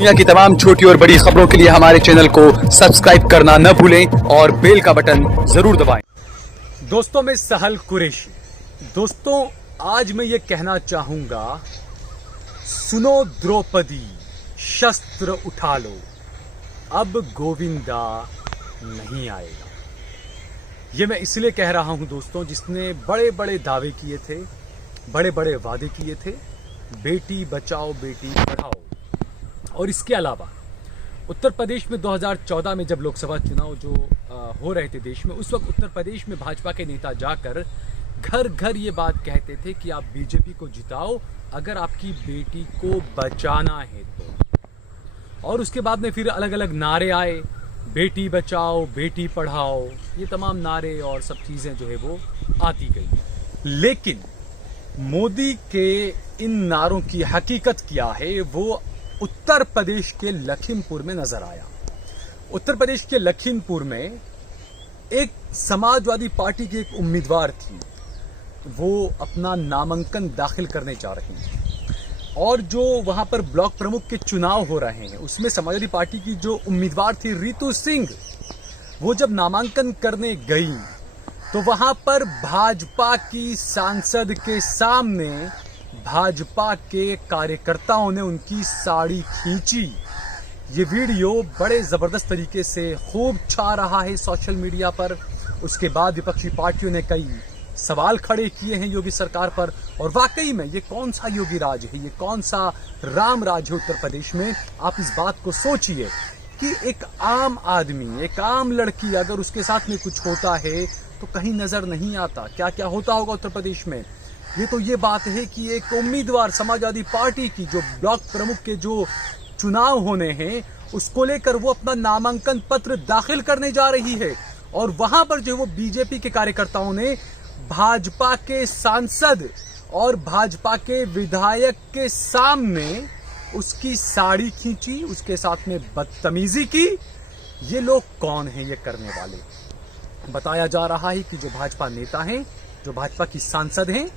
दुनिया की तमाम छोटी और बड़ी खबरों के लिए हमारे चैनल को सब्सक्राइब करना न भूलें और बेल का बटन जरूर दबाएं। दोस्तों, मैं सहल कुरैशी। दोस्तों, आज मैं ये कहना चाहूंगा, सुनो द्रौपदी, शस्त्र उठा लो, अब गोविंदा नहीं आएगा। ये मैं इसलिए कह रहा हूं दोस्तों, जिसने बड़े बड़े दावे किए थे, बड़े बड़े वादे किए थे, बेटी बचाओ बेटी पढ़ाओ। और इसके अलावा उत्तर प्रदेश में 2014 में जब लोकसभा चुनाव जो हो रहे थे देश में, उस वक्त उत्तर प्रदेश में भाजपा के नेता जाकर घर घर ये बात कहते थे कि आप बीजेपी को जिताओ अगर आपकी बेटी को बचाना है तो। और उसके बाद में फिर अलग अलग नारे आए, बेटी बचाओ बेटी पढ़ाओ, ये तमाम नारे और सब चीजें जो है वो आती गई। लेकिन मोदी के इन नारों की हकीकत क्या है, वो उत्तर प्रदेश के लखीमपुर में नजर आया। उत्तर प्रदेश के लखीमपुर में एक समाजवादी पार्टी की एक उम्मीदवार थी, वो अपना नामांकन दाखिल करने जा रही थी। और जो वहां पर ब्लॉक प्रमुख के चुनाव हो रहे हैं, उसमें समाजवादी पार्टी की जो उम्मीदवार थी रितु सिंह, वो जब नामांकन करने गई तो वहां पर भाजपा की सांसद के सामने भाजपा के कार्यकर्ताओं ने उनकी साड़ी खींची। ये वीडियो बड़े जबरदस्त तरीके से खूब छा रहा है सोशल मीडिया पर। उसके बाद विपक्षी पार्टियों ने कई सवाल खड़े किए हैं योगी सरकार पर। और वाकई में ये कौन सा योगी राज है, ये कौन सा राम राज है उत्तर प्रदेश में। आप इस बात को सोचिए कि एक आम आदमी, एक आम लड़की, अगर उसके साथ में कुछ होता है तो कहीं नजर नहीं आता। क्या क्या होता होगा उत्तर प्रदेश में। ये बात है कि एक उम्मीदवार समाजवादी पार्टी की, जो ब्लॉक प्रमुख के जो चुनाव होने हैं, उसको लेकर वो अपना नामांकन पत्र दाखिल करने जा रही है। और वहां पर जो वो बीजेपी के कार्यकर्ताओं ने भाजपा के सांसद और भाजपा के विधायक के सामने उसकी साड़ी खींची, उसके साथ में बदतमीजी की। ये लोग कौन हैं ये करने वाले? बताया जा रहा है कि जो भाजपा नेता हैं, जो भाजपा की सांसद हैं,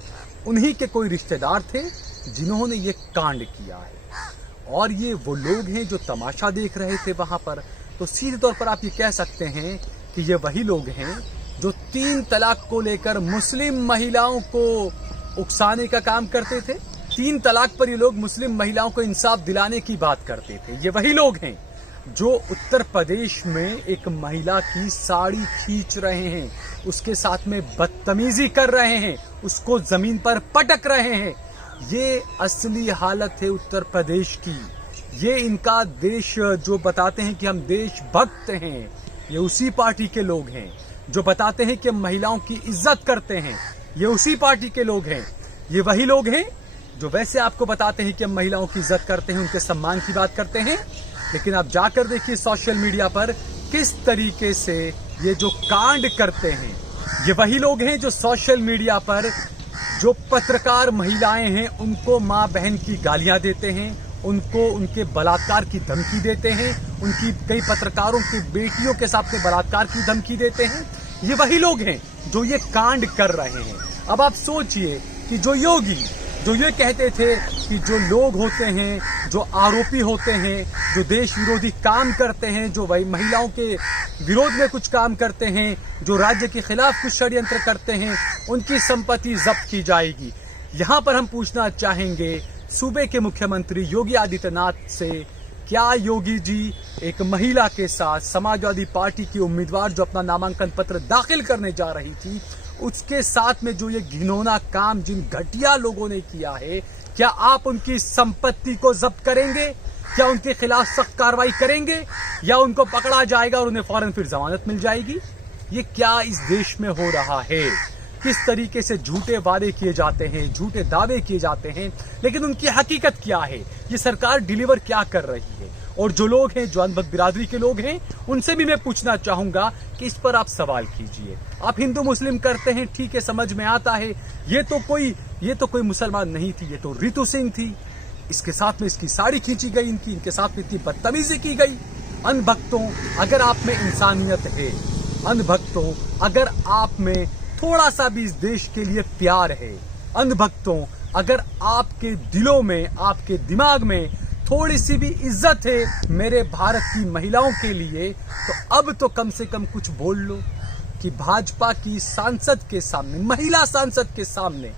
उन्हीं के कोई रिश्तेदार थे जिन्होंने ये कांड किया है। और ये वो लोग हैं जो तमाशा देख रहे थे वहां पर। तो सीधे तौर पर आप ये कह सकते हैं कि ये वही लोग हैं जो 3 तलाक को लेकर मुस्लिम महिलाओं को उकसाने का काम करते थे। 3 तलाक पर ये लोग मुस्लिम महिलाओं को इंसाफ दिलाने की बात करते थे। ये वही लोग हैं जो उत्तर प्रदेश में एक महिला की साड़ी खींच रहे हैं, उसके साथ में बदतमीजी कर रहे हैं, उसको जमीन पर पटक रहे हैं। ये असली हालत है उत्तर प्रदेश की। ये इनका देश जो बताते हैं कि हम देशभक्त हैं, ये उसी पार्टी के लोग हैं। जो बताते हैं कि हम महिलाओं की इज्जत करते हैं, ये उसी पार्टी के लोग हैं। ये वही लोग हैं जो वैसे आपको बताते हैं कि हम महिलाओं की इज्जत करते हैं, उनके सम्मान की बात करते हैं, लेकिन आप जाकर देखिए सोशल मीडिया पर किस तरीके से ये जो कांड करते हैं। ये वही लोग हैं जो सोशल मीडिया पर जो पत्रकार महिलाएं हैं उनको मां बहन की गालियां देते हैं, उनको उनके बलात्कार की धमकी देते हैं, उनकी कई पत्रकारों की बेटियों के साथ में बलात्कार की धमकी देते हैं। ये वही लोग हैं जो ये कांड कर रहे हैं। अब आप सोचिए कि जो योगी जो ये कहते थे कि जो लोग होते हैं, जो आरोपी होते हैं, जो देश विरोधी काम करते हैं, जो वही महिलाओं के विरोध में कुछ काम करते हैं, जो राज्य के खिलाफ कुछ षड्यंत्र करते हैं, उनकी संपत्ति जब्त की जाएगी। यहाँ पर हम पूछना चाहेंगे सूबे के मुख्यमंत्री योगी आदित्यनाथ से, क्या योगी जी एक महिला के साथ, समाजवादी पार्टी की उम्मीदवार जो अपना नामांकन पत्र दाखिल करने जा रही थी, उसके साथ में जो ये घिनौना काम जिन घटिया लोगों ने किया है, क्या आप उनकी संपत्ति को जब्त करेंगे? क्या उनके खिलाफ सख्त कार्रवाई करेंगे, या उनको पकड़ा जाएगा और उन्हें फौरन फिर जमानत मिल जाएगी? ये क्या इस देश में हो रहा है? किस तरीके से झूठे वादे किए जाते हैं, झूठे दावे किए जाते हैं, लेकिन उनकी हकीकत क्या है? ये सरकार डिलीवर क्या कर रही है? और जो लोग हैं, जो अनबक बिरादरी के लोग हैं, उनसे भी मैं पूछना चाहूंगा कि इस पर आप सवाल कीजिए। आप हिंदू मुस्लिम करते हैं, ठीक है, समझ में आता है। ये तो कोई मुसलमान नहीं थी, ये तो रितु सिंह थी। इसके साथ में इसकी साड़ी खींची गई, इनके साथ में इतनी बदतमीजी की गई। अनभक्तों, अगर आप में इंसानियत है, अनभक्तों, अगर आप में थोड़ा सा भी इस देश के लिए प्यार है, अनभक्तों, अगर आपके दिलों में, आपके दिमाग में थोड़ी सी भी इज्जत है मेरे भारत की महिलाओं के लिए, तो अब तो कम से कम कुछ बोल लो कि भाजपा की सांसद के सामने, महिला सांसद के सामने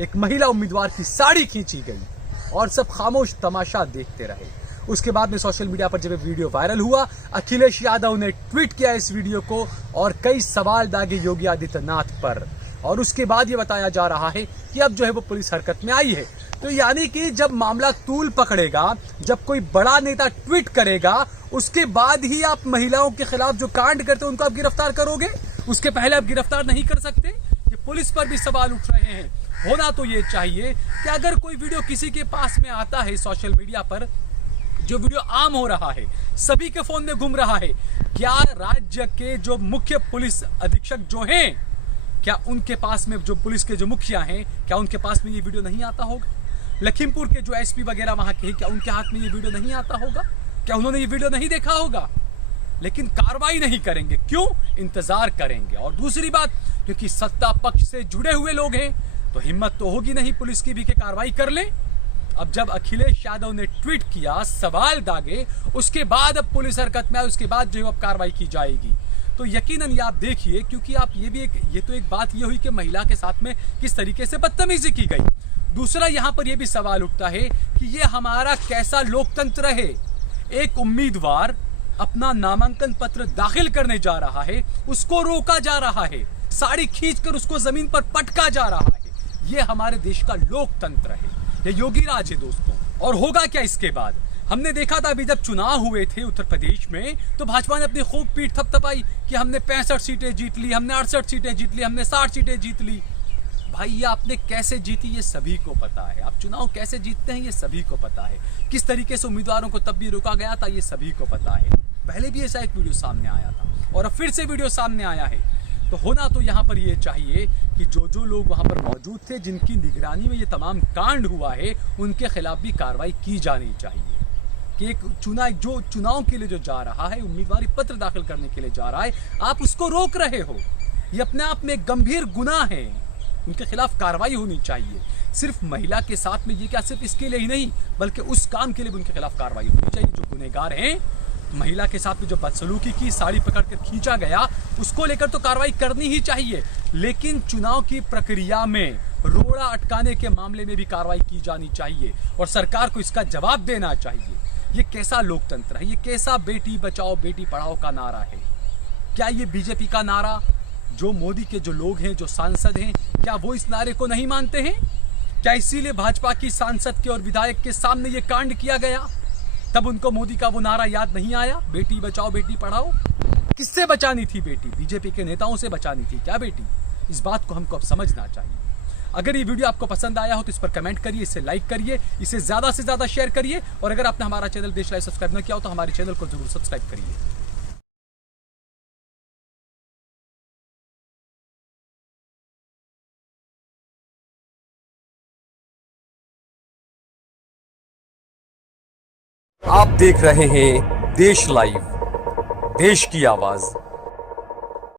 एक महिला उम्मीदवार की साड़ी खींची गई और सब खामोश तमाशा देखते रहे। उसके बाद में सोशल मीडिया पर जब ये वीडियो वायरल हुआ, अखिलेश यादव ने ट्वीट किया इस वीडियो को और कई सवाल दागे योगी आदित्यनाथ पर। और उसके बाद ये बताया जा रहा है कि अब जो है वो पुलिस हरकत में आई है। तो यानी कि जब मामला तूल पकड़ेगा, जब कोई बड़ा नेता ट्वीट करेगा, उसके बाद ही आप महिलाओं के खिलाफ जो कांड करते हैं उनको आप गिरफ्तार करोगे, उसके पहले आप गिरफ्तार नहीं कर सकते। ये पुलिस पर भी सवाल उठ रहे हैं। होना तो ये चाहिए कि अगर कोई वीडियो किसी के पास में आता है सोशल मीडिया पर, जो वीडियो आम हो रहा है, सभी के फोन में घूम रहा है, क्या राज्य के जो मुख्य पुलिस अधीक्षक जो हैं, क्या उनके पास में जो पुलिस के जो मुखिया हैं, क्या उनके पास में ये वीडियो नहीं आता होगा? लखीमपुर के जो एसपी वगैरह वहां के, क्या उनके हाथ में ये वीडियो नहीं आता होगा? क्या उन्होंने ये वीडियो नहीं देखा होगा? लेकिन कार्रवाई नहीं करेंगे, क्यों? इंतजार करेंगे। और दूसरी बात, क्योंकि सत्ता पक्ष से जुड़े हुए लोग हैं, तो हिम्मत तो होगी नहीं पुलिस की भी कि कार्रवाई कर ले। अब जब अखिलेश यादव ने ट्वीट किया, सवाल दागे, उसके बाद अब पुलिस हरकत में आई, उसके बाद जो अब कार्रवाई की जाएगी। तो यकीनन ये आप देखिए, क्योंकि आप ये तो एक बात ये हुई कि महिला के साथ में किस तरीके से बदतमीजी की गई। दूसरा यहाँ पर यह भी सवाल उठता है कि ये हमारा कैसा लोकतंत्र है। एक उम्मीदवार अपना नामांकन पत्र दाखिल करने जा रहा है, उसको रोका जा रहा है, साड़ी खींचकर उसको जमीन पर पटका जा रहा है। ये हमारे देश का लोकतंत्र है, ये योगी राज है दोस्तों। और होगा क्या इसके बाद? हमने देखा था अभी जब चुनाव हुए थे उत्तर प्रदेश में, तो भाजपा ने अपनी खूब पीठ थपथपाई कि हमने 65 सीटें जीत ली, हमने 68 सीटें जीत ली, हमने 60 सीटें जीत ली। भाई ये आपने कैसे जीती ये सभी को पता है। आप चुनाव कैसे जीतते हैं ये सभी को पता है। किस तरीके से उम्मीदवारों को तब भी रोका गया था ये सभी को पता है। पहले भी ऐसा एक वीडियो सामने आया था और अब फिर से वीडियो सामने आया है। तो होना तो यहाँ पर ये चाहिए कि जो लोग वहाँ पर मौजूद थे, जिनकी निगरानी में ये तमाम कांड हुआ है, उनके खिलाफ भी कार्रवाई की जानी चाहिए। कि एक जो चुनाव के लिए जो जा रहा है, उम्मीदवारी पत्र दाखिल करने के लिए जा रहा है, आप उसको रोक रहे हो, ये अपने आप में गंभीर गुनाह है। उनके खिलाफ कार्रवाई होनी चाहिए। सिर्फ महिला के साथ में ये क्या, सिर्फ इसके लिए ही नहीं, बल्कि उस काम के लिए भी उनके खिलाफ कार्रवाई होनी चाहिए। जो गुनहगार हैं, महिला के साथ में जो बदसलूकी की, साड़ी पकड़कर खींचा गया, उसको लेकर तो कार्रवाई करनी ही चाहिए। लेकिन चुनाव की प्रक्रिया में रोड़ा अटकाने के मामले में भी कार्रवाई की जानी चाहिए और सरकार को इसका जवाब देना चाहिए। ये कैसा लोकतंत्र है? ये कैसा बेटी बचाओ बेटी पढ़ाओ का नारा है? क्या ये बीजेपी का नारा, जो मोदी के जो लोग हैं, जो सांसद हैं, क्या वो इस नारे को नहीं मानते हैं? क्या इसीलिए भाजपा की सांसद के और विधायक के सामने ये कांड किया गया, तब उनको मोदी का वो नारा याद नहीं आया, बेटी बचाओ बेटी पढ़ाओ? किससे बचानी थी बेटी? बीजेपी के नेताओं से बचानी थी क्या बेटी? इस बात को हमको अब समझना चाहिए। अगर ये वीडियो आपको पसंद आया हो तो इस पर कमेंट करिए, इसे लाइक करिए, इसे ज्यादा से ज्यादा शेयर करिए और अगर आपने हमारा चैनल देश लाइव सब्सक्राइब न किया हो तो हमारे चैनल को जरूर सब्सक्राइब करिए। आप देख रहे हैं देश लाइव, देश की आवाज।